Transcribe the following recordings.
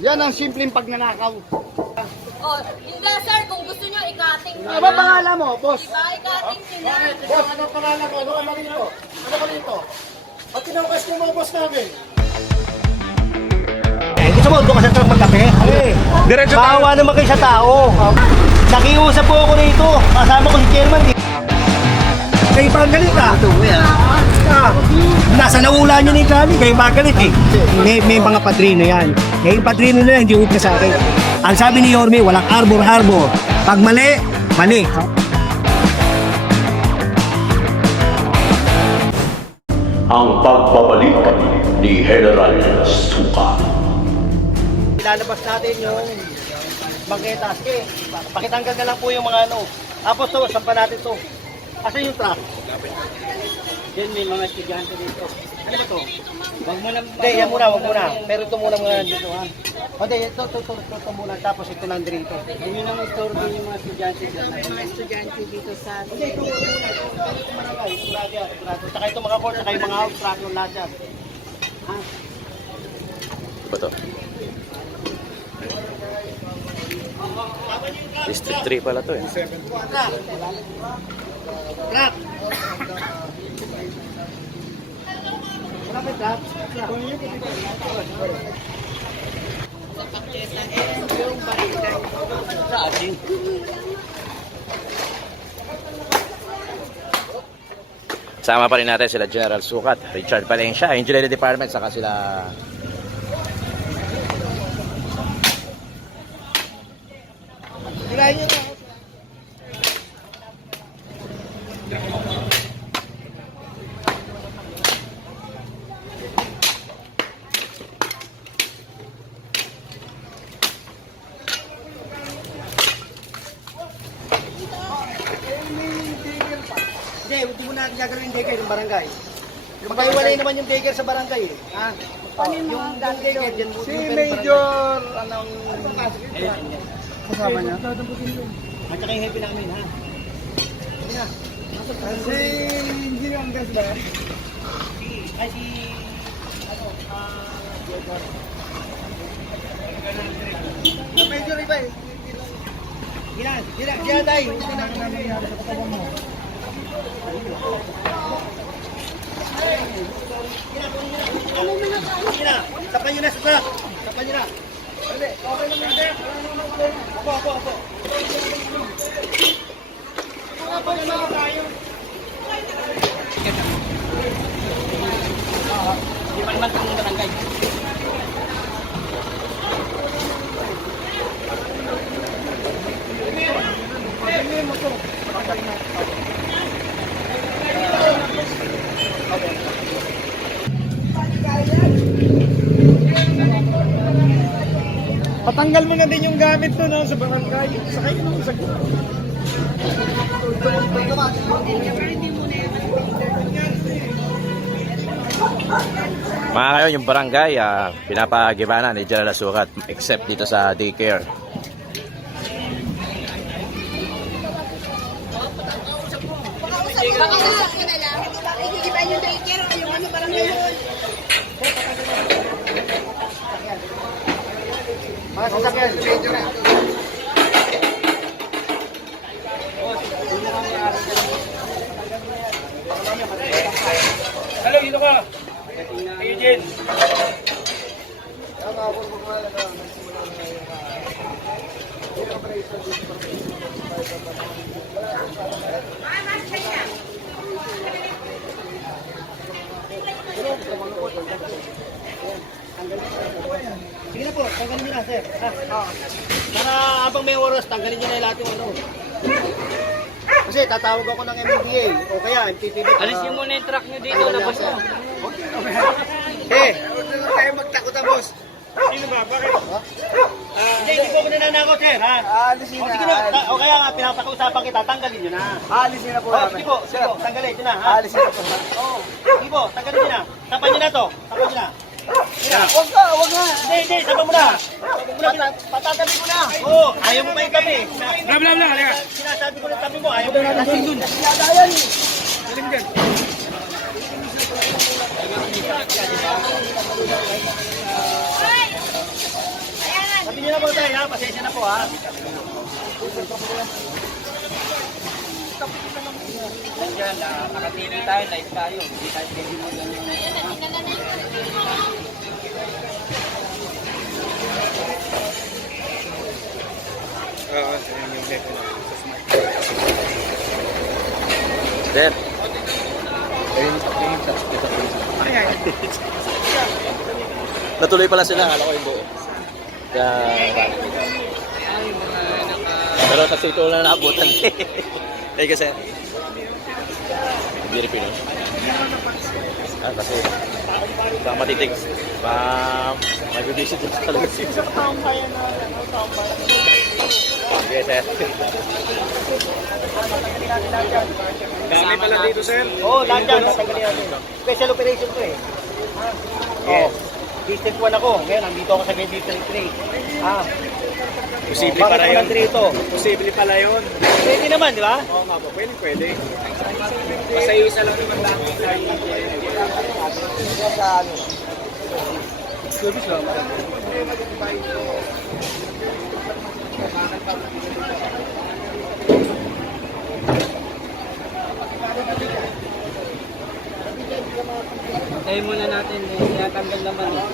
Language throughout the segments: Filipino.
Yan ang simpleng pagnanakaw. Oh, hindi sir, kung gusto nyo, ikating nyo Ano pangalan mo, boss? Diba, ikating nyo na. Boss, ano pangalan mo? Ano ka rito? Ano ka rito? At tinangkas mo mga boss namin. Eh, gusto mo, doon ka sa truck magkape? Eh, Diretso tayo. Maawa naman kayo sa tao. Nakiusap po ako rito. Kasama ko si chairman. Di. Kayo pa ang galit ah. Ah, nasa naula niyo ni Kali, kayo magalit eh. May, may mga padrino yan. Ngayon padrino na yan, hindi na sa akin. Ang sabi ni Yorme, walang arbor-arbor. Pag mali, mali. ang pagbabalik ni General Suka. Ilalabas natin yung bangketa. Sige, pakitanggal na lang po yung mga ano. Tapos to, sampa natin to. Asa yung truck? Yan may mga estudyante dito. Ano ba to? Wag mo na. Hindi, yan muna, wag muna. Pero ito muna mga dito ha. O hindi, ito, ito, ito, ito, ito muna. Tapos ito lang dito. Hindi nyo nang istorbo yung mga estudyante dyan. Mga estudyante dito sa... Hindi, ito, ito muna. Ito, ito muna. Sigurado yan, sigurado. Tsaka ito mga corner, kayo mga house truck yung lahat yan. ba to? District 3 pala to eh. Ba yung truck? Truck. Sama pa rin natin sila General Sukat, Richard Valencia, Engineering Department, saka sila Hilahin nyo na. Hindi, hindi mo natin gagawin yung daycare yung barangay. Magkaiwalay naman yung daycare sa barangay eh. Ha? Yung, yung daycare dyan. Si Major, anong... Kasama niya? At saka yung happy namin, ha? Sige na. Si Engineer Anggas ba? Ay, si... Ano? Ah... Major iba eh. Gina, gina, gina tayo. Gina, gina, gina. Tapan nyo na sa truck. Tapan nyo na. Hindi, okay naman yan. Apo, apo, apo. Di pa naman itong barangay. Patanggal mo na din yung gamit to no, sa barangay. Sakay ka naman sa Mga kayo, yung barangay, ah, pinapagibanan ni General Sukat except dito sa daycare. Baka sa na lang. Ikikipan yung daycare o yung ano parang yun. Mga sasakyan, medyo na. Hello, dito ka. Agent. Sige na po, tanggalin nyo na, sir. Ha? Para habang may oras, tanggalin nyo na lahat yung ano. Kasi tatawag ako ng MMDA o kaya MPPD. para- Alisin mo na yung truck nyo dito. Labas mo. Eh, huwag na lang tayo magtakot ang boss. Sino ba? Bakit? Hindi, hindi po ako nananakot, sir. Ha? Alisin O sige na, o kaya nga pinapakausapan kita, tanggalin nyo na. Alisin na po O, sige po, sige po, tanggalin nyo na, ha? Alisin na po. Oo, sige po, tanggalin nyo na. Tapan nyo na to, tapan nyo na. Na. Huwag ka, huwag nga. Hindi, hindi, sabi mo na. Na, patatabi mo na. Oo, ayaw mo ba yung tabi? Bla bla bla. Halika. Sinasabi ko na tabi mo, ayaw mo na. Lasing dun. Yada yan eh. Galing dyan. Sabi niyo na po tayo ha, pasensya na po ha. Nandiyan, uh, nakatili tayo, live tayo. Hindi tayo pwede mo ganyan. Sir. Natuloy pala sila, akala ko yung buo. Kaya, pero kasi ito lang naabutan. Ay kasi. Hindi rin Pinoy. Ah, kasi. Baka matitig. Baka mag-visit talaga siya. Sige, sir. Dami pala dito, sir. Oo, oh, lahat yan, tatanggalin natin. Special operation to eh. Yes. Oh. District 1 ako. Ngayon, nandito ako sa May District 3. Ah. Posible pala yun. nandito? Posible pala yun. Pwede naman, di ba? Oo nga po, pwede, pwede. Yung isa lang naman lang. Tayo muna natin, eh, tinatanggal naman. Eh.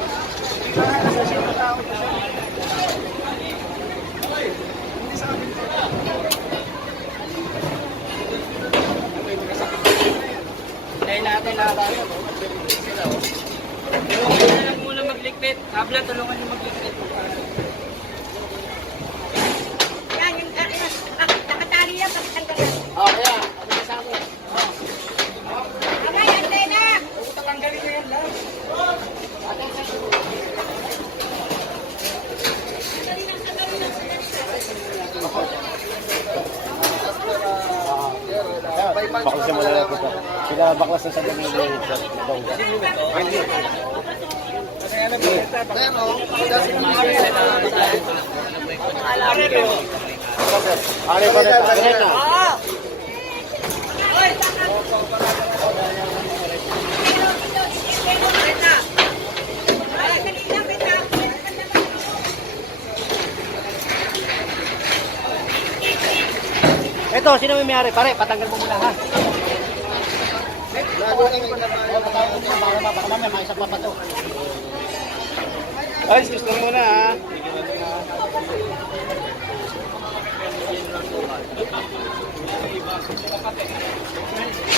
Tayo natin laban. Tulungan na lang muna magligpit. Habla, tulungan niyo magligpit. Yan, yung ah, ah, nakatali yan, pakitanggalan. Oh, kaya. Ano sa akin? Ama, yan, Tena! Baklas mo na lang ito. Sila baklas na sa dami ng Ari pa rin. Ganito. Ay, kanina, Tena! Ito, sino may mayari? Pare, patanggal mo muna ha. Baka mamaya. Ay, sus lang muna ha. Mga kayo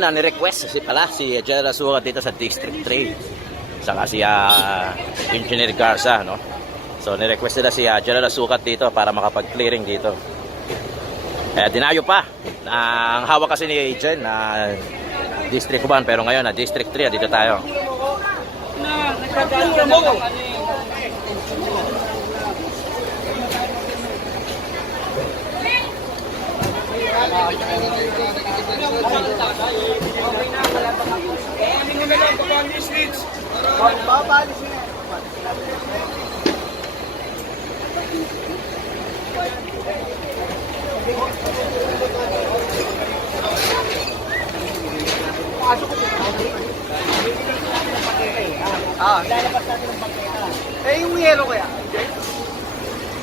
na ni-request si pala si General Sukat dito sa District 3. Saka si ah, Engineer Garza, no? So ni-request nila si ah, General Sukat dito para makapag-clearing dito. Eh dinayo pa. Ang hawak kasi ni Jen na District 1 pero ngayon na District 3 dito tayo. Na, Ah, lalabas natin ng bangketa. Eh, yung yellow kaya?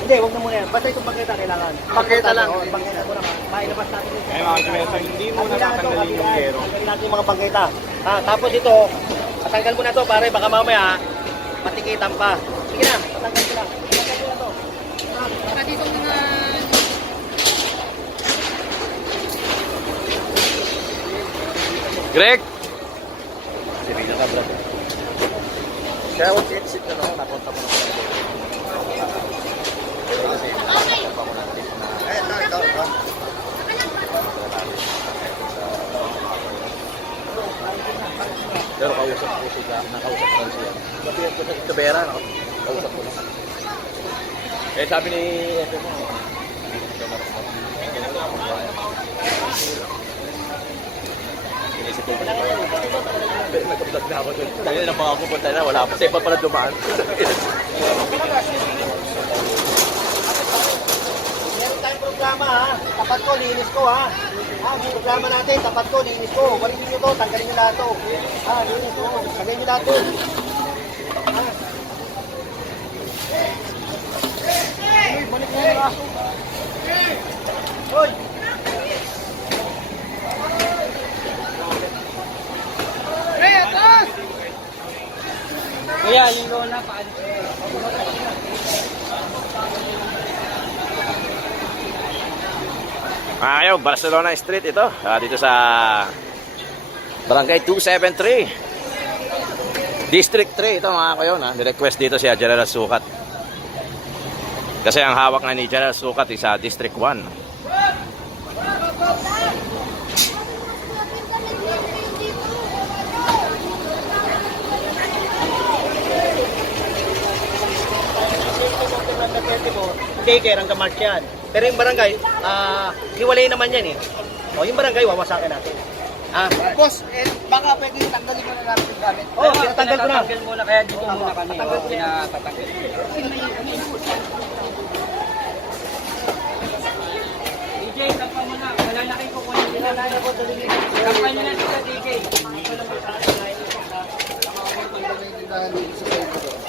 Hindi, wag na muna yan. Basta itong bangketa kailangan. Bangketa lang. Oo, bangketa muna. Mailabas natin ito. Eh, mga kasimeso, hindi mo to, natatanggalin yung kabilaan. yero. Tanggalin natin yung mga bangketa. Ha, tapos ito, patanggal mo na to pare, baka mamaya matikitan pa. Sige na, patanggal mo na. Patanggal mo na to. Baka dito mga... Greg! Si Rina ka, brother. Kaya huwag exit na ako, napunta mo na ako. Kasi nakapunta pa ako ng tip na... Eh, ito, ito, ito. Pero kausap ko siya, nakausap ko siya. Sabi ko sa Tubera, no? Kausap ko na. Eh sabi ni Efe mo. Inisip ko pa na Pero nagkablog na ako doon. Dahil na mga pupunta na, wala pa. Sa iba pala dumaan. Programa ha. Tapat ko, linis ko ha. Ha, yung programa natin, tapat ko, linis ko. Balikin nyo to, tanggalin nyo lahat to. Ha, linis ko. Tanggalin nyo lahat to. Ha. Uy, balik mo ha. Hoy! Kuya, ligo na. Paano? Ayaw, Barcelona Street ito. Ah, dito sa Barangay 273. District 3 ito mga kayo na. Ni-request dito si General Sukat. Kasi ang hawak na ni General Sukat is sa District 1. daycare hanggang March yan. Pero yung barangay, ah, hiwalay naman yan eh. O, yung barangay, wawasakin natin. Ah, Boss, eh, baka pwede tanggalin mo na natin yung gamit. oh, tinatanggal ko na. Tatanggal muna, kaya dito muna kami. Oh, pinatatanggal. DJ, tampa mo na. Malalaki ko hindi na nila ko. Tampa nyo na dito, DJ. Ito lang sa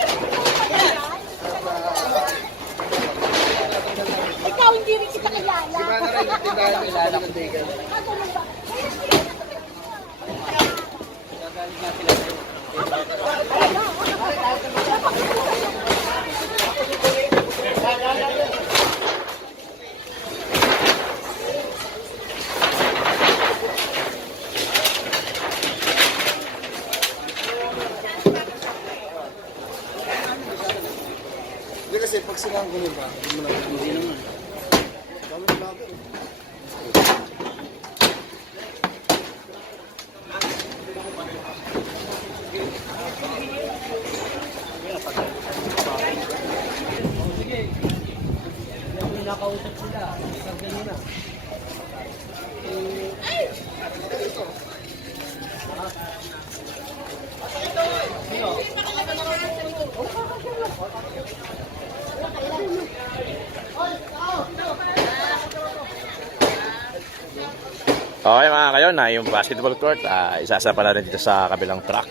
Ikaw hindi rin kita kilala. Hindi kasi pag silang ganun ba, hindi mo na hindi naman. Dami na ako. Nakausap sila. Tanggal mo na. Okay mga kayo na yung basketball court, ah, isasapa na rin dito sa kabilang track.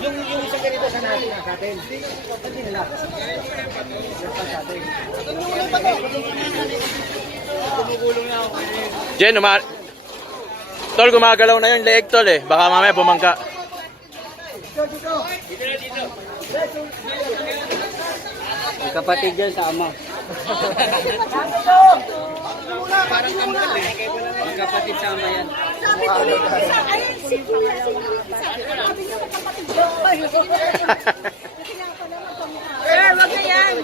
Yung, yung isa ganito sa atin. Hindi nila. Jen, uma... Tol, gumagalaw na yung leeg tol eh. Baka mamaya bumangka. May kapatid yan sa ama. Parang tanggal eh. May kapatid sa ama yan. Sabi ko rin sa ayun, si Kuya, si Kuya, sabi niya magkapatid ko. Sir, wag na yan.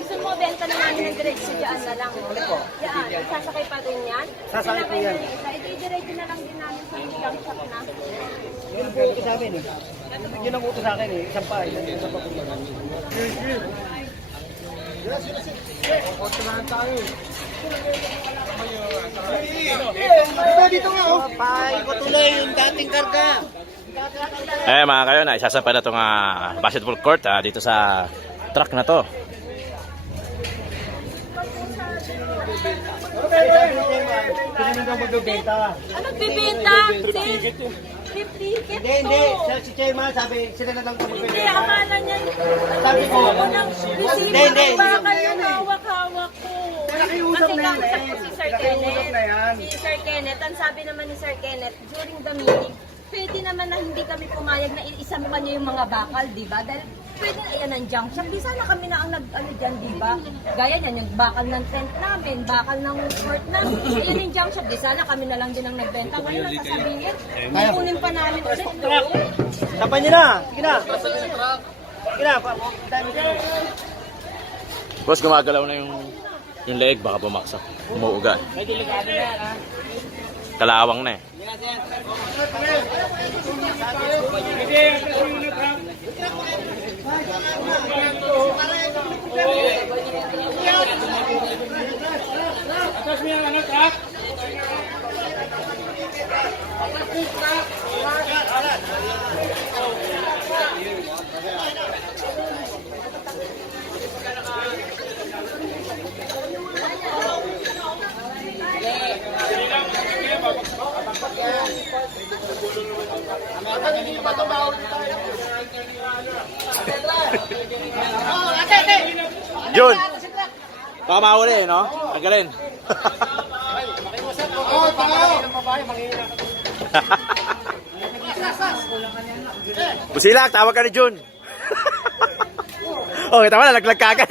Gusto mo, benta na namin ng diretso dyan na lang. oh. Yan, sasakay pa rin yan. Sasakay po yan. Ito-diretso na lang din namin sa junk shop na. Yun po utos sa amin eh. Yun ang sa akin eh. Isang pa, isang, isang pa po. Dito, dito nga oh. Paikot tuloy yung dating karga. Eh mga kayo na, isasapa na itong ah, basketball court ah, dito sa track na to. Sino nang daw magbebenta? Ano bibenta? 50 Hindi, hindi. Si Chairman sabi, sila na lang daw Hindi, magbebenta. akala niya. Sabi ko, Hindi, hindi, ng hindi. bakal yung hawak-hawak ko. Nakiusap Kasi na yan kausap eh. ko si Sir Nakiusap na yan. Kenneth. Si Sir Kenneth, ang sabi naman ni Sir Kenneth, during the meeting, pwede naman na hindi kami pumayag na isama niya yung mga bakal, di ba? Dahil pwede na yan ang junk shop. Di sana kami na ang nag, ano dyan, di ba? Gaya niyan, yung bakal ng tent namin, bakal ng court namin. Ayan yung junk shop. Di sana kami na lang din ang nagbenta. Ngayon, ang sasabihin, kukunin pa namin ulit doon. Tapan niyo na. Sige na. Sige na. Boss, gumagalaw na yung yung leg, baka bumaksak. Umuuga. Delikado na yan, ha? Kalawang na. Jun! Baka mahuli eh, no? Tagalin. Busilak, tawag ka ni Jun. oh, kita mo, nalaglag ka agad.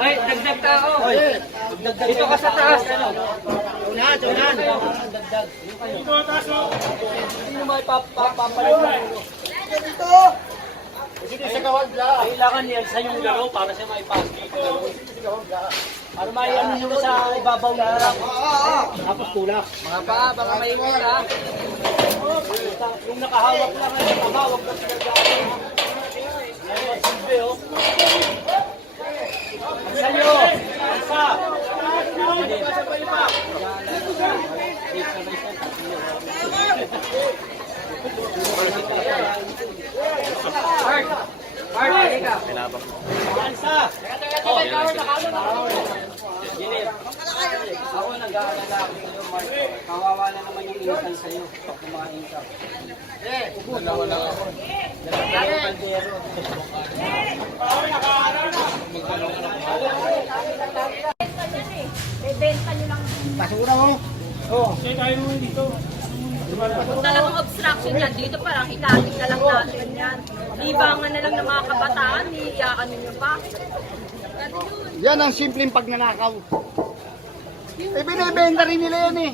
Ay, dagdag tao. Dito ka sa taas. Ano? Kailangan niya sa yung laro para siya maipasok dito. Para may ano nyo sa ibabaw na lang. Tapos tulak. Mga pa, baka maingit ha. Yung nakahawak lang, ay nakahawak na sila dyan. Ayun, silbi oh. Sa nyo! Isa! Art, Art, halika. Isa! Ako nag-aalala ako sa iyo, Mark. Kawawa na naman yung insan sa iyo. Pag kumain ka. Dalawa lang ako. Dalawa lang kaldero. Bebenta nyo lang. Basura mo. Kung talagang obstruction yan, dito parang ikating na lang natin yan. Libangan na lang ng mga kabataan, iiyakan ninyo pa. Yan ang simpleng pagnanakaw. Eh, binibenta rin nila yan eh.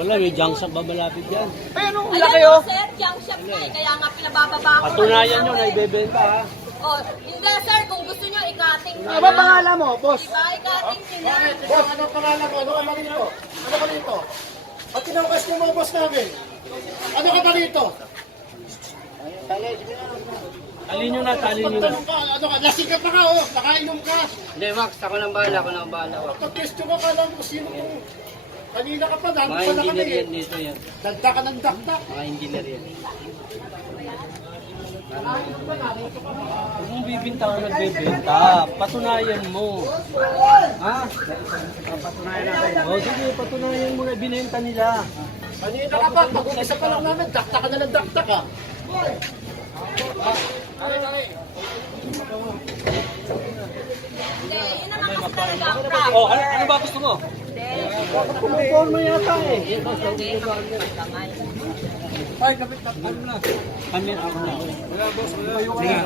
Wala, may junk shop ba malapit yan? Eh, anong Ayan laki oh. sir, junk shop na eh. Kaya nga pinabababa ko. Patunayan nyo na ibebenta ha. Oh, hindi sir, kung gusto nyo, ikating nyo Ano ba pangalan mo, boss? Diba, ikating nyo na. Boss, ano pangalan mo? Ano ka ba rito? Ano ka rito? At tinangkas niyo mga boss namin. Ano ka ba rito? Tali nyo na, tali nyo na. Tanong ka, ano ka? Lasing ka pa ka oh. Nakainom ka. Hindi, Max. Ako nang bahala. Ako nang bahala. Pag-question ka kala mo sino mo. Kanina ka pa, Mga pa na kami engineer eh. yan dito yan. Dagda ka ng dagda. Mga engineer yan. Huwag mong bibinta ka nagbebenta. Patunayan mo. Ha? Patunayan natin. O sige, patunayan mo na binenta nila. Kanina ka pa, pag-umisa pa lang namin, dakta ka na ng dakta ka. Hindi, yun naman kasi talaga ang. Oh, ano, ano ba gusto mo? Hindi, Conforme yata eh. hindi, magdamay. Ay, kapit, ano na? Ako na. Wala, boss, wala.